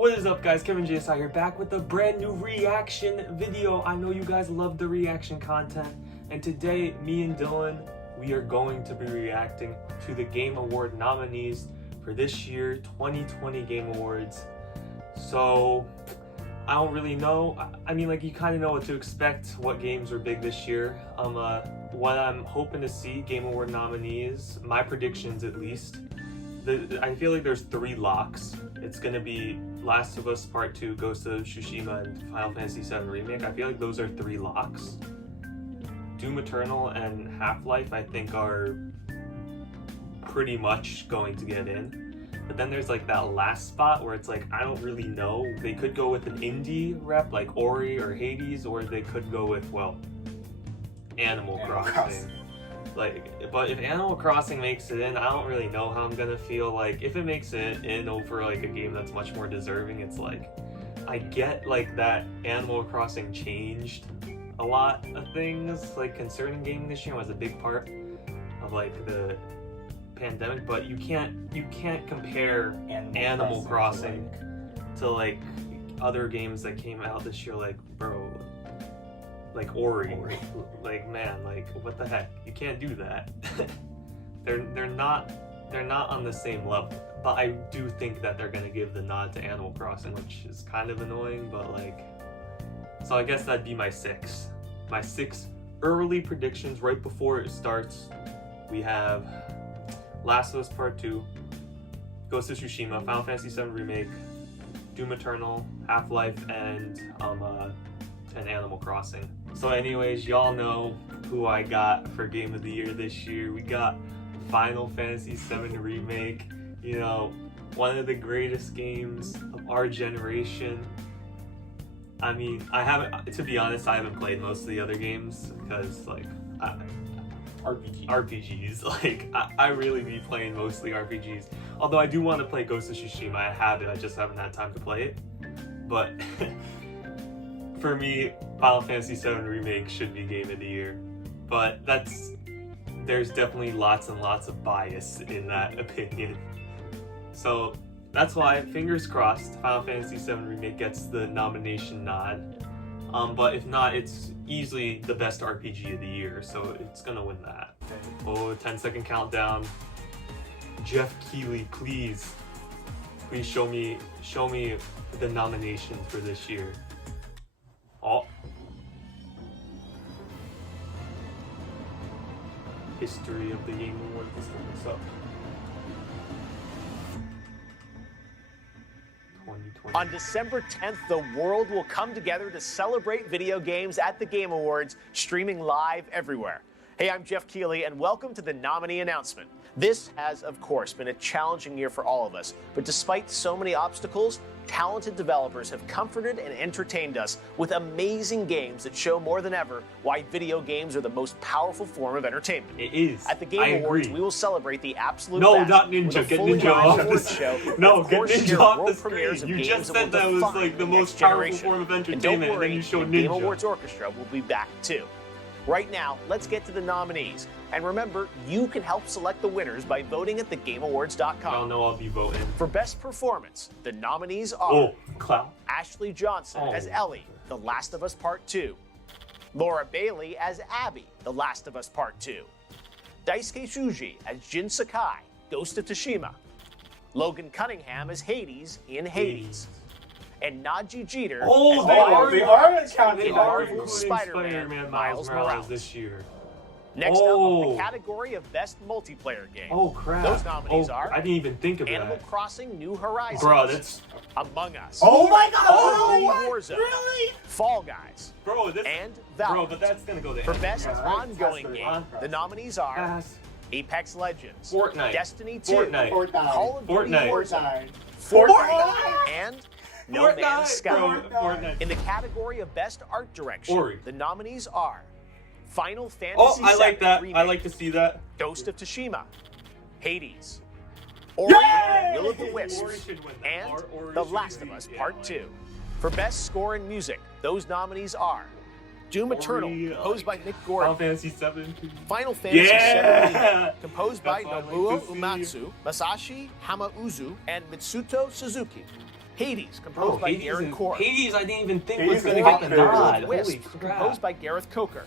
What is up, guys? KevinJSI here, back with a brand new reaction video. I know you guys love the reaction content, and today me and Dylan, we are going to be reacting to the Game Award nominees for this year 2020 Game Awards. So I don't really know. I mean, like, you kind of know what to expect, what games were big this year. What I'm hoping to see Game Award nominees, my predictions at least. I feel like there's 3 locks. It's gonna be Last of Us Part 2, Ghost of Tsushima, and Final Fantasy VII Remake. I feel like those are 3 locks. Doom Eternal and Half-Life, I think, are pretty much going to get in. But then there's like that last spot where it's like, I don't really know. They could go with an indie rep like Ori or Hades, or they could go with, well, Animal Crossing. But if Animal Crossing makes it in, I don't really know how I'm gonna feel. Like, if it makes it in over like a game that's much more deserving, it's like, I get like that Animal Crossing changed a lot of things like concerning gaming this year. It was a big part of like the pandemic, but you can't compare Animal Crossing to like other games that came out this year. Like, bro, like Ori. Like, man, like, what the heck? You can't do that. they're not on the same level. But I do think that they're gonna give the nod to Animal Crossing, which is kind of annoying, but like, so I guess that'd be my 6. My 6 early predictions right before it starts. We have Last of Us Part 2, Ghost of Tsushima, Final Fantasy VII Remake, Doom Eternal, Half-Life, and Animal Crossing. So anyways, y'all know who I got for Game of the Year this year. We got Final Fantasy VII Remake, you know, one of the greatest games of our generation. I mean, to be honest, I haven't played most of the other games because, like, RPGs. Like, I really be playing mostly RPGs. Although I do want to play Ghost of Tsushima. I have it, I just haven't had time to play it. But for me, Final Fantasy VII Remake should be Game of the Year. But there's definitely lots and lots of bias in that opinion. So that's why, fingers crossed, Final Fantasy VII Remake gets the nomination nod. But if not, it's easily the best RPG of the year, so it's gonna win that. Oh, 10-second countdown. Jeff Keighley, please show me the nominations for this year. Oh. History of the Game Awards. Let's look this up. 2020. On December 10th, the world will come together to celebrate video games at the Game Awards, streaming live everywhere. Hey, I'm Jeff Keighley, and welcome to the nominee announcement. This has, of course, been a challenging year for all of us, but despite so many obstacles, talented developers have comforted and entertained us with amazing games that show more than ever why video games are the most powerful form of entertainment. It is. At the Game Awards, we will celebrate the absolute No, best not Ninja. with a Get fully Ninja live off award the show. No, Of get course, Ninja share off the world screen. premieres of You games just that said will that was define like the the most next powerful generation. form of And don't entertainment, and worry, then you showed the Game Ninja. Awards Orchestra will be back too. Right now, let's get to the nominees. And remember, you can help select the winners by voting at thegameawards.com. Y'all know I'll be voting. For Best Performance, the nominees are Oh, Clown. Ashley Johnson as Ellie, The Last of Us Part 2. Laura Bailey as Abby, The Last of Us Part 2. Daisuke Tsuji as Jin Sakai, Ghost of Tsushima. Logan Cunningham as Hades in Hades. And Nadji Jeter Oh, as they Marvel's are including including Spider-Man Miles Morales this year. Next Oh. up, the category of Best Multiplayer Game. Oh, crap. Those nominees are I didn't even think of Animal that. Crossing New Horizons, Bro, that's... Among Us, Oh my god! Call of Duty Oh, Warzone, really? Fall Guys, Bro, this... and Bro, Valorant. but that's gonna go to For Animal Best Crossing. Ongoing That's Game, the nominees are Pass. Apex Legends, Fortnite. Destiny 2, Fortnite. Call of Duty Fortnite. Warzone, Fortnite. and No Man's Sky. Bro, Fortnite. In the category of Best Art Direction, Ori. the nominees are Final Fantasy Oh, I like VII that. Remake, I like to see that. Ghost of Tsushima, Hades, Ori and the Will of the Ori Wisps, should win that. and Ori The should Last be- of Us yeah, Part like- 2. For Best Score in Music, those nominees are Doom Eternal, Ori, composed by Mick Final Gordon. Fantasy VII. Final Fantasy Yeah! VII Remake, composed by That's what I like Nobuo to see. Uematsu, Masashi Hamauzu, and Mitsuto Suzuki. Hades, composed by Aaron Core. Hades, I didn't even think Hades was going to is get the popular. nod. Wisp, Holy crap. composed by Gareth Coker.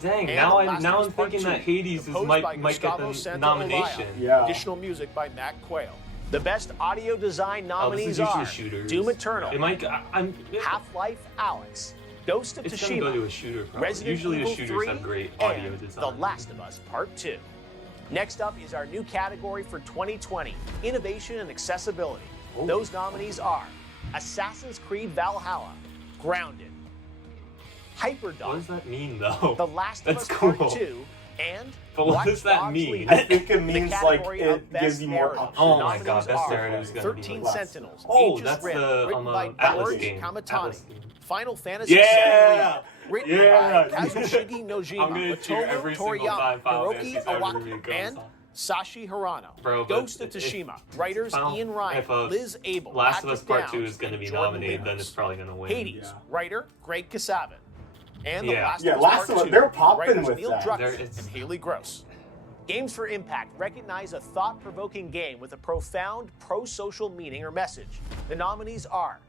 Dang, And now The Last I'm of Us Part thinking that 2, Hades composed by might get Gustavo the Santaolalla. nomination. Yeah. Additional music by Matt Quayle. The best audio design Oh, this is nominees usually are shooters. Doom Eternal, It might. Half-Life Alyx, Ghost of It's gonna go Tsushima, to a shooter. Probably. Resident Usually Evil the shooters 3, have great audio and design. The Last of Us Part 2. Next up is our new category for 2020, Innovation and Accessibility. Oh. Those nominees are Assassin's Creed Valhalla, Grounded, Hyperdog, What does that mean, though? The Last of That's Us cool. Part 2, and But what Watch does that Dogs mean? Legion. I think it The means like category of it Best gives you more Narrative. options. Oh The my god, nominees Best are Narrative is gonna be 13 like... Sentinels, Oh, Aegis that's Rim, the written by Atlas George game. Kamatani. Atlas game. Final Fantasy Yeah! VII, written Yeah! by Kazushige I'm Nojima, gonna cheer Matomu every single Toriyama, Final Hiroki Fantasy VII Awaka, remake comes and out. Sashi Hirano. Bro, but Ghost of if Tsushima, writers Final- Ian Ryan, if, Liz Abel, Last of Us Patrick Part 2 Downs, is going to and be Jordan nominated, then Lewis. it's probably going to win. Hades, Yeah. writer Greg Kasavin. And The Yeah. Last Yeah, of Us Last Part of Us, 2, they're popping writers with Neil that. Druckmann It's- and Haley Gross. Games for Impact recognize a thought-provoking game with a profound pro-social meaning or message. The nominees are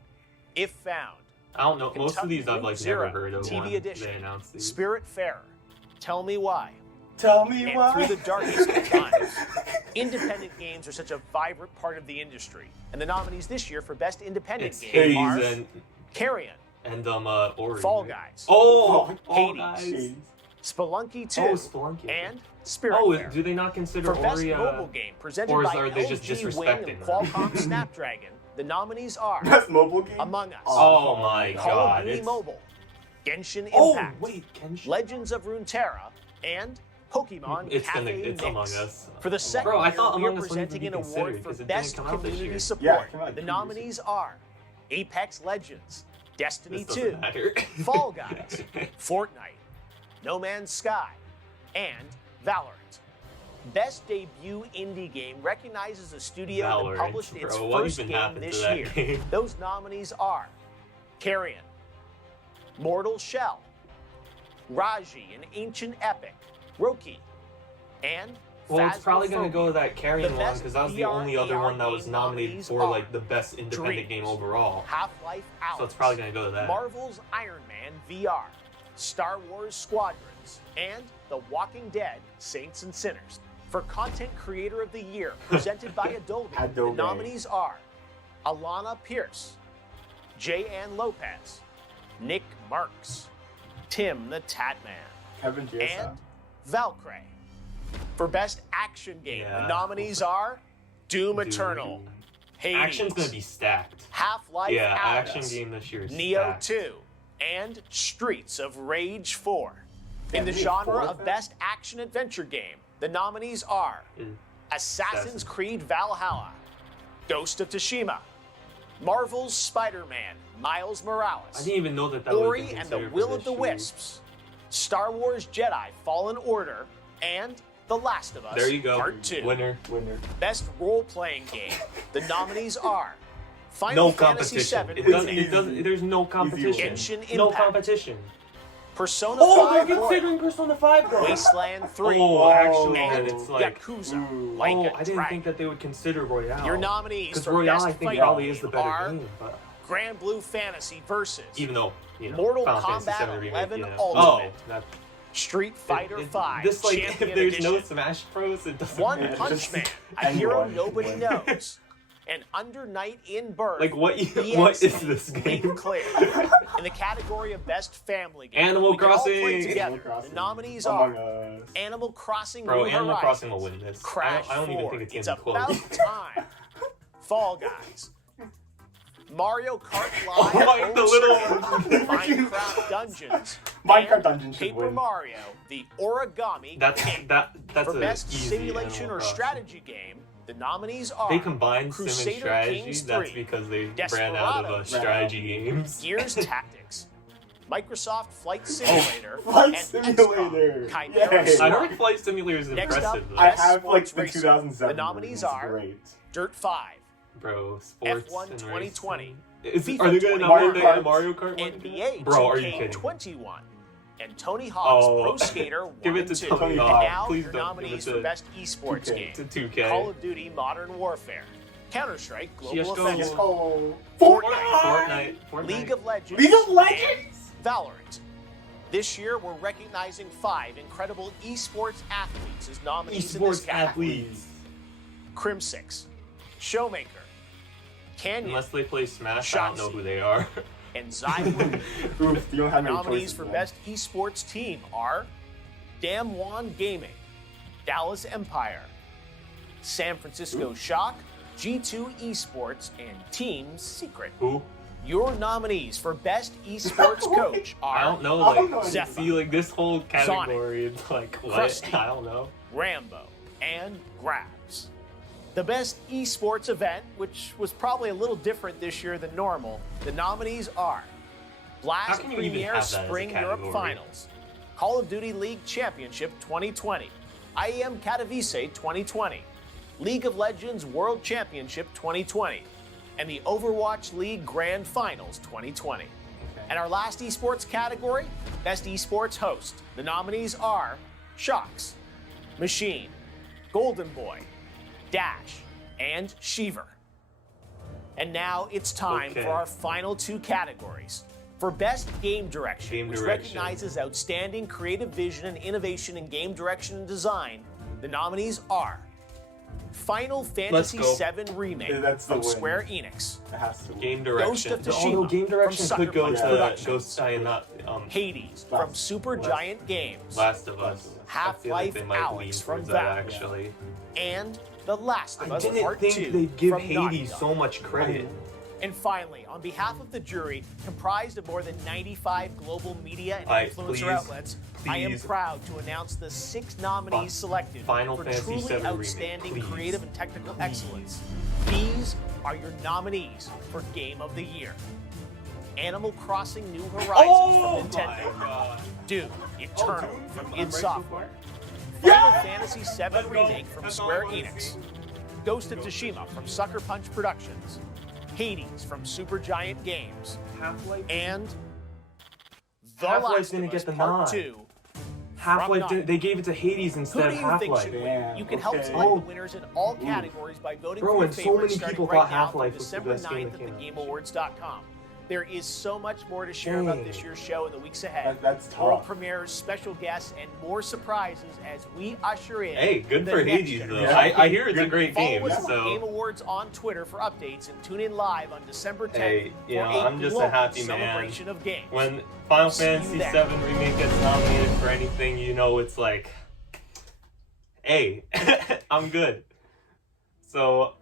If Found, I don't know. Most of Kentucky these I've Route like Zero, never heard of. TV when edition, They announced these. Spiritfarer, Tell Me Why, Tell me and why. Through the Darkest of Times. Independent games are such a vibrant part of the industry, and the nominees this year for Best Independent It's Game are Hades Carrion, and Ori. Fall Guys, Oh, Hades. Guys. Spelunky 2, Oh, Spelunky. and Oh, Spiritfarer. do they not consider For Best Ori? Mobile Game, presented or by are they just LG Wing disrespecting and them? Qualcomm Snapdragon, the nominees are Best mobile game? Among Us, Oh my Call god. of Duty It's... Mobile, Genshin Oh, Impact, wait, Kenshin? Legends of Runeterra, and Pokemon Cafe It's Mix. Among Us. For the second Bro, I year, thought we are Among Us wouldn't presenting even an be award considered, for 'cause it didn't Best come out this Community year. Support. Yeah, it came out The 2 years nominees are Apex Legends, Destiny This 2, doesn't matter. Fall Guys, Fortnite, No Man's Sky, and Valorant. Best debut indie game recognizes a studio Valorant, that published its bro. What first even game happened to this that year. game? Those nominees are Carrion, Mortal Shell, Raji, an Ancient Epic, Roki, and Well, it's probably going to go to that Carrion The one best because that was the VR only other one that was game nominated nominees for are like the best independent game Dreams, overall. Half-Life Alyx, So it's probably going to go to that. Marvel's Iron Man VR, Star Wars Squadrons, and The Walking Dead Saints and Sinners. For Content Creator of the Year, presented by Adobe, Adobe. the nominees are Alana Pierce, J. Ann Lopez, Nick Marks, Tim the Tatman, KevinJSI. and Valkyrie. For Best Action Game, Yeah. the nominees are Doom Dude. Eternal, Hades, Action's going to be stacked. Half-Life Yeah, Alyx, action game this year is Neo stacked. 2, and Streets of Rage 4. In the Neo genre 4 of then? Best Action Adventure Game, the nominees are Assassin's Creed Valhalla, Ghost of Tsushima, Marvel's Spider-Man, Miles I Morales, didn't even know that that would Ori have been and the considered for Will of this the year. Wisps, Star Wars Jedi Fallen Order, and The Last of Us There you go. Part 2. Winner. Best role-playing game, the nominees are No Final Fantasy competition. VII It doesn't, Easy. it doesn't, there's no competition. Genshin No Impact. competition. Persona Oh, 5 they're Royal, considering Persona 5 though. Wasteland 3, Oh, actually, and then it's like... Yakuza, Ooh. Like Oh, a I didn't Dragon. think that they would consider Royale. Your nominees Because for Royale, Best I think, Fighting probably is the Game better are game. But Grand Blue Fantasy versus even though, you know, Mortal Final Fantasy Kombat VII Remake, 11 you know. Ultimate, Oh, that, Street Fighter 5 This, like, Champion if there's no Edition, Smash Bros, it doesn't One matter. Punch just Man, a hero anyone nobody can win. knows, and Under Night in Birth. Like, what EXE, what is this Leave game? Clear. In the category of Best Family Game, Animal we can all Crossing. play together. Animal Crossing. The nominees Among are Us. Animal Crossing Bro, New Animal Horizons, Crossing will win this. Crash I don't even 4, think it's It's gonna be close. About Time, Fall Guys, Mario Kart Live, Oh, like the Home little- Circuit, Minecraft Dungeons, Minecraft and Dungeons should Paper win. Mario, the Origami That's King. that's For a Best easy Simulation Animal or Crossing. Strategy Game, the nominees are They combined sim and Crusader strategy. Kings That's 3, because they ran out of Desperados, strategy games. Gears Tactics, Microsoft Flight Simulator, Flight and Simulator. XCOM, Chimera Yay. I Squad. heard Flight Simulator is Next up, impressive though. I Best have like Sports the Racing. 2007 The nominees version. It's are great. Dirt 5, Bro, sports F1 and 2020, racing. FIFA Are they gonna 21, nominate Mario the Mario Kart one? NBA Bro, are you 2K kidding? 21, and Tony Hawk's Oh, Pro Skater 1 give it and to 2. Tony And Hawk. now Please your don't give nominees it for to Best Esports 2K. Game. To 2K. Call of Duty Modern Warfare, Counter-Strike Global CS:GO. Offensive, Oh, Fortnite. League of Legends, League of Legends? and Valorant. This year, we're recognizing 5 incredible esports athletes as nominees in this Esports category. athletes. Crim6, Showmaker, Canyon, Unless they play Smash, I don't know Shotzzy. who they are. and Zywood. Oof, you don't have many Nominees choices, for man. Best Esports Team are Damwon Gaming, Dallas Empire, San Francisco Shock, G2 Esports, and Team Secret. Who? Your nominees for Best Esports Coach I are don't know. I don't Like, know Zephyr, see, like this whole category, it's like what? Krusty. I don't know. Rambo, and Grabs. The Best Esports Event, which was probably a little different this year than normal, the nominees are Blast can you even Premier have that as a Spring Europe category? Finals, Call of Duty League Championship 2020, IEM Katowice 2020, League of Legends World Championship 2020, and the Overwatch League Grand Finals 2020. And our last esports category, Best Esports Host. The nominees are Shox, Machine, Golden Boy, Dash, and Sheever. And now it's time Okay. for our final 2 categories. For Best Game Direction, Game which direction. recognizes outstanding creative vision and innovation in game direction and design, the nominees are Final Fantasy go. VII Remake Yeah, that's the from win. Square Enix, It has to. Game Ghost direction. of Tsushima Although game from direction Sucker could go Punch to Productions. Ghost not Hades Last- from Super Last- Giant Games, Last of Us. Half-Life I feel like they might Alyx lean from towards that, Valve. actually. and The Last of I Us didn't Part think 2 they'd give from Naughty Hades Dog. so much credit. And finally, on behalf of the jury, comprised of more than 95 global media and Alright, influencer please, outlets, I am please. proud to announce the 6 nominees selected Final for Fantasy truly VII Remake, outstanding please. creative and technical excellence. These are your nominees for Game of the Year. Animal Crossing New Horizons from Nintendo. god. Doom Eternal Doom? from I'm id right so Software. far. Final Yeah! Fantasy VII Let's go. Remake from That's all Square I wanna Enix. see. Ghost of Tsushima from Sucker Punch Productions. Hades from Supergiant Games. Half-Life? And The Half-Life Last didn't of get Us the Part nod. 2. Half-Life Naughty did, they gave it to Hades Who instead do of you think Half-Life. should win? Damn, You can help okay. select Oh. the winners in all categories by voting Bro, for your and so favorites many starting people right thought now Half-Life through was the December best game 9th that at came out. thegameawards.com. There is so much more to share about Dang. this year's show in the weeks ahead. That's tough. World premieres, special guests, and more surprises as we usher in. Hey, good the for next Hades, though. generation. I hear it's a great Follow game, us on so... Game Awards on Twitter for updates and tune in live on December 10th Hey, you for know, a I'm just a global happy man. celebration of games. When Final See you Fantasy there. VII Remake gets nominated for anything, you know it's like, hey, I'm good. So,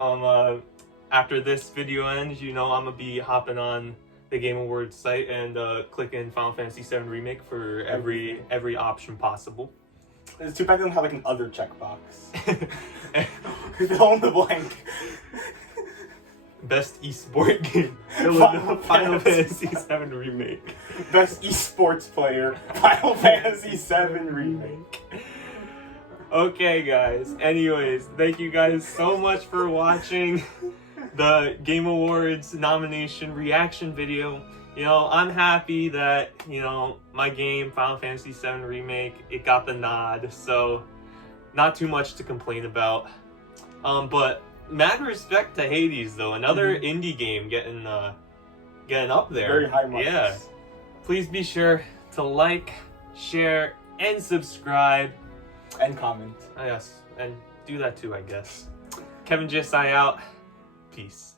after this video ends, you know I'm gonna be hopping on the Game Awards site and clicking Final Fantasy VII Remake for every option possible. It's too bad they don't have like an other checkbox. Fill in the blank. Best esport game. Final Fantasy VII Remake. Best esports player. Final Fantasy VII Remake. Okay, guys. Anyways, thank you guys so much for watching the Game Awards nomination reaction video. You know, I'm happy that, you know, my game, Final Fantasy VII Remake, it got the nod. So, not too much to complain about. But mad respect to Hades, though. Another indie game getting up there. Very high marks. Yeah. Please be sure to like, share, and subscribe. And comment. Yes, and do that too, I guess. KevinJSI out. Peace.